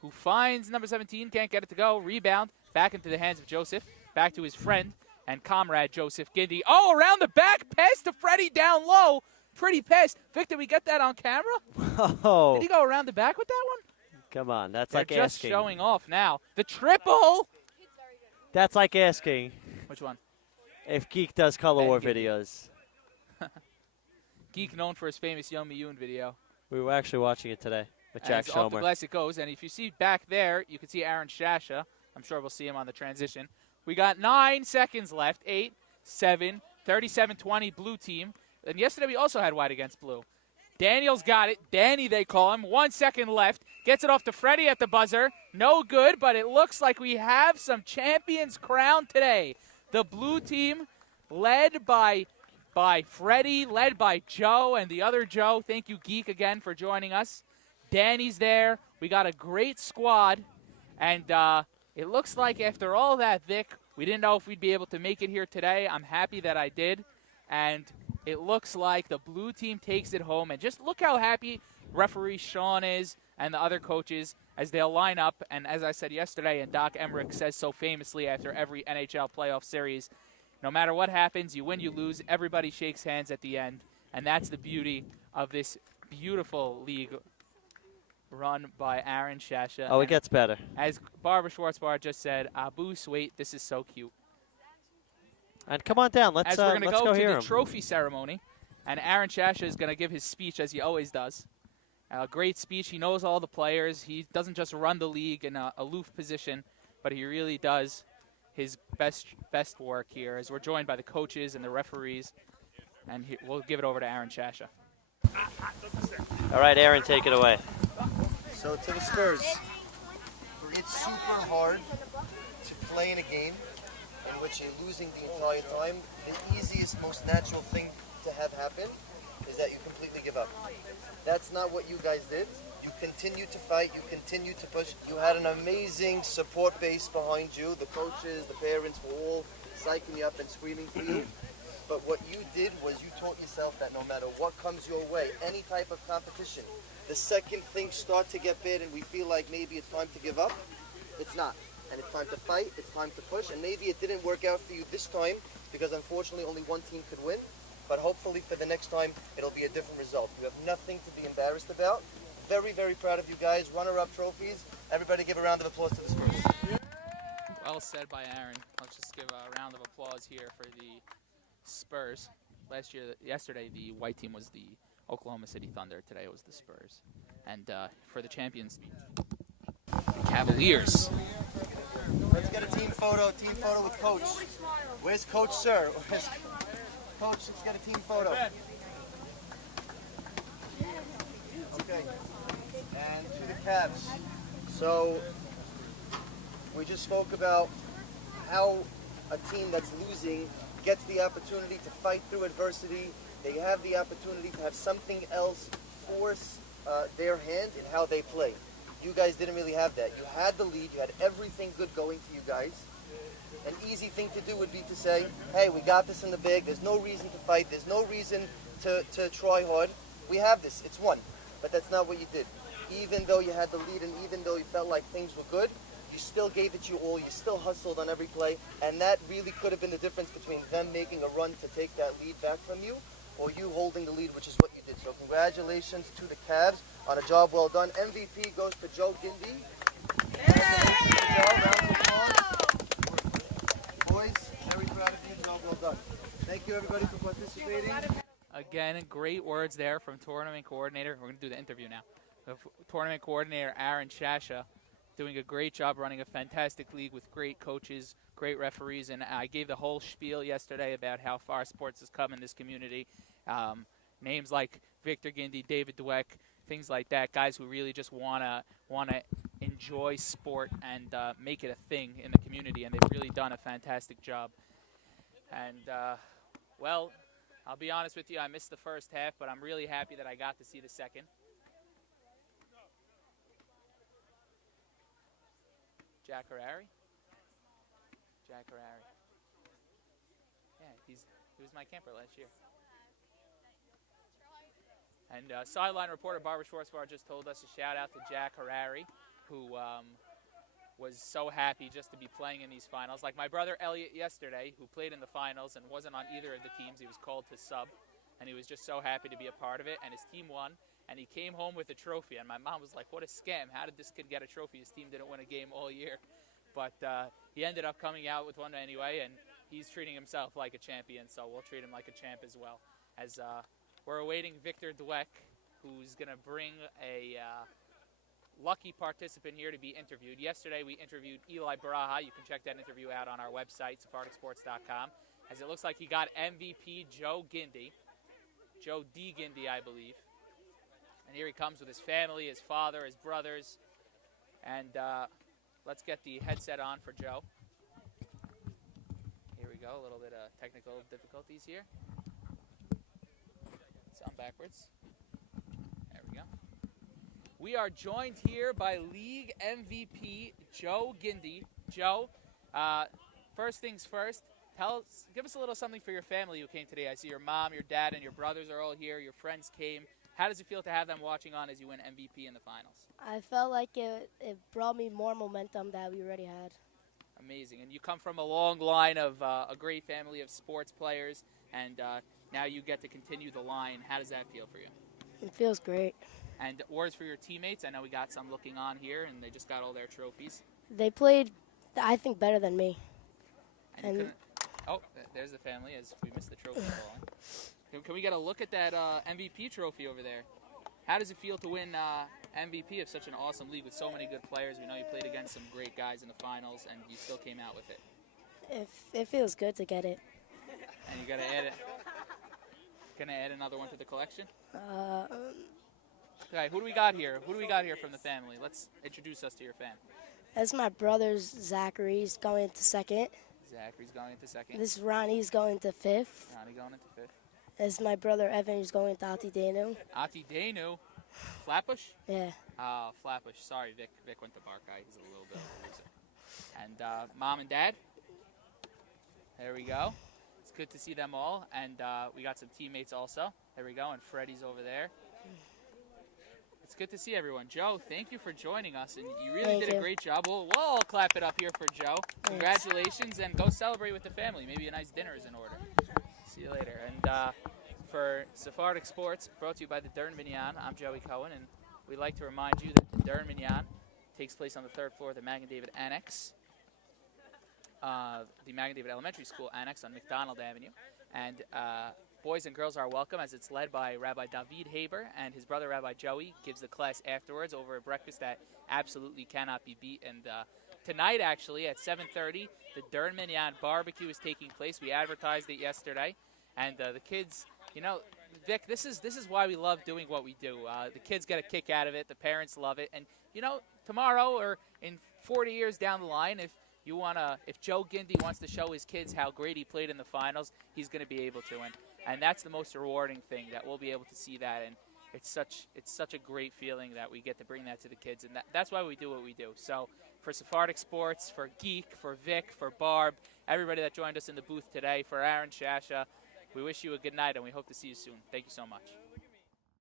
who finds number 17, can't get it to go. Rebound, back into the hands of Joseph, back to his friend and comrade Joseph Gindy. Oh, around the back, pass to Freddie down low. Pretty pass. Victor, we get that on camera? Oh. Did he go around the back with that one? Come on, that's They're like just asking. showing off now. The triple. That's like asking Which one? if Geek does color war Gindy. videos. Geek known for his famous Yomi Yoon video. We were actually watching it today with And Jack it's off the Schomer. glass it goes. And if you see back there, you can see Aaron Shasha. I'm sure we'll see him on the transition. We got 9 seconds left. 8, 7, 37-20 blue team. And yesterday we also had white against blue. Daniel's got it. Danny, they call him. 1 second left. Gets it off to Freddie at the buzzer. No good, but it looks like we have some champions crowned today. The blue team led by Freddie, led by Joe and the other Joe. Thank you, Geek, again for joining us. Danny's there. We got a great squad. And it looks like after all that, Vic, we didn't know if we'd be able to make it here today. I'm happy that I did. And it looks like the blue team takes it home. And just look how happy referee Sean is and the other coaches as they'll line up. And as I said yesterday, and Doc Emmerich says so famously after every NHL playoff series, no matter what happens, you win, you lose, everybody shakes hands at the end. And that's the beauty of this beautiful league run by Aaron Shasha. Oh, it gets better. As Barbara Schwartzbar just said, Abu Swait, this is so cute. And come on down. Let's As we're going to let's go to hear the him. trophy ceremony, and Aaron Shasha is going to give his speech as he always does. A great speech. He knows all the players. He doesn't just run the league in an aloof position, but he really does his best work here as we're joined by the coaches and the referees. And we'll give it over to Aaron Shasha. All right, Aaron, take it away. So to the Spurs, it's super hard to play in a game in which you're losing the entire time. The easiest, most natural thing to have happen is that you completely give up. That's not what you guys did. You continued to fight, you continued to push. You had an amazing support base behind you. The coaches, the parents were all psyching you up and screaming for you. But what you did was you taught yourself that no matter what comes your way, any type of competition, the second things start to get bad and we feel like maybe it's time to give up, it's not. And it's time to fight, it's time to push. And maybe it didn't work out for you this time because unfortunately only one team could win. But hopefully for the next time, it'll be a different result. You have nothing to be embarrassed about. Very, very proud of you guys. Runner-up trophies. Everybody give a round of applause to the Spurs. Well said by Aaron. Let's just give a round of applause here for the Spurs. Yesterday, the white team was the Oklahoma City Thunder. Today it was the Spurs. And for the champions, Cavaliers. Let's get a team photo with Coach. Where's Coach, sir? Coach, let's get a team photo. Okay. And to the Cavs. So we just spoke about how a team that's losing gets the opportunity to fight through adversity. They have the opportunity to have something else force their hand in how they play. You guys didn't really have that. You had the lead. You had everything good going for you guys. An easy thing to do would be to say, hey, we got this in the bag. There's no reason to fight. There's no reason to try hard. We have this. It's won. But that's not what you did. Even though you had the lead and even though you felt like things were good, you still gave it your all. You still hustled on every play. And that really could have been the difference between them making a run to take that lead back from you or you holding the lead, which is what you did. So congratulations to the Cavs on a job well done. MVP goes to Joe Gindy. Congratulations to Joe. Round of applause. Boys, very proud of you. Job well done. Thank you, everybody, for participating. Again, great words there from tournament coordinator. We're going to do the interview now. Tournament coordinator Aaron Shasha doing a great job running a fantastic league with great coaches, great referees, and I gave the whole spiel yesterday about how far sports has come in this community. Names like Victor Gindy, David Dweck, things like that, guys who really just want to enjoy sport and make it a thing in the community, and they've really done a fantastic job. And, well, I'll be honest with you, I missed the first half, but I'm really happy that I got to see the second. Jack Harari? Jack Harari. Yeah, he was my camper last year. And sideline reporter Barbara Schwartzbar just told us a shout out to Jack Harari, who was so happy just to be playing in these finals. Like my brother Elliot yesterday, who played in the finals and wasn't on either of the teams. He was called to sub, and he was just so happy to be a part of it. And his team won, and he came home with a trophy. And my mom was like, what a scam. How did this kid get a trophy? His team didn't win a game all year. But he ended up coming out with one anyway, and he's treating himself like a champion, so we'll treat him like a champ as well. As we're awaiting Victor Dweck, who's going to bring a lucky participant here to be interviewed. Yesterday we interviewed Eli Baraha. You can check that interview out on our website, sephardicsports.com. As it looks like he got MVP Joe Gindy. Joe D. Gindy, I believe. And here he comes with his family, his father, his brothers. And let's get the headset on for Joe. Here we go, a little bit of technical difficulties here. Sound backwards. There we go. We are joined here by League MVP Joe Gindy. Joe, first things first, give us a little something for your family who came today. I see your mom, your dad, and your brothers are all here. Your friends came. How does it feel to have them watching on as you win MVP in the finals? I felt like it brought me more momentum that we already had. Amazing. And you come from a long line of a great family of sports players, and now you get to continue the line. How does that feel for you? It feels great. And words for your teammates. I know we got some looking on here, and they just got all their trophies. They played, I think, better than me. And oh, there's the family as we missed the trophy falling. Can we get a look at that MVP trophy over there? How does it feel to win MVP of such an awesome league with so many good players? We know you played against some great guys in the finals, and you still came out with it. It feels good to get it. And you got to add it. Gonna add another one to the collection? Okay, who do we got here? Who do we got here from the family? Let's introduce us to your fam. That's my brother's Zachary's going into second. Zachary's going into second. This is Ronnie's going to fifth. Ronnie going into fifth. This is my brother Evan who's going to Ati Danu. Ati Danu. Flatbush? Yeah. Oh, Flatbush. Sorry, Vic. Vic went to Barkai. He's a little bit of a loser. And mom and dad. There we go. It's good to see them all. And we got some teammates also. There we go. And Freddie's over there. It's good to see everyone. Joe, thank you for joining us. And you really did a great job. We'll all clap it up here for Joe. Congratulations. And go celebrate with the family. Maybe a nice dinner is in order. See you later. And for Sephardic Sports, brought to you by the Dern Minyan, I'm Joey Cohen. And we'd like to remind you that the Dern Minyan takes place on the third floor of the Magen David Annex. The Magen David Elementary School Annex on McDonald Avenue. And boys and girls are welcome as it's led by Rabbi David Haber, and his brother Rabbi Joey gives the class afterwards over a breakfast that absolutely cannot be beat. And tonight, actually, at 7:30, the Dern Minyan barbecue is taking place. We advertised it yesterday, and the kids You know, Vic, this is why we love doing what we do. The kids get a kick out of it. The parents love it. And, you know, tomorrow or in 40 years down the line, if Joe Gindy wants to show his kids how great he played in the finals, he's going to be able to. And that's the most rewarding thing, that we'll be able to see that. And it's such a great feeling that we get to bring that to the kids. And that's why we do what we do. So for Sephardic Sports, for Geek, for Vic, for Barb, everybody that joined us in the booth today, for Aaron Shasha, we wish you a good night, and we hope to see you soon. Thank you so much.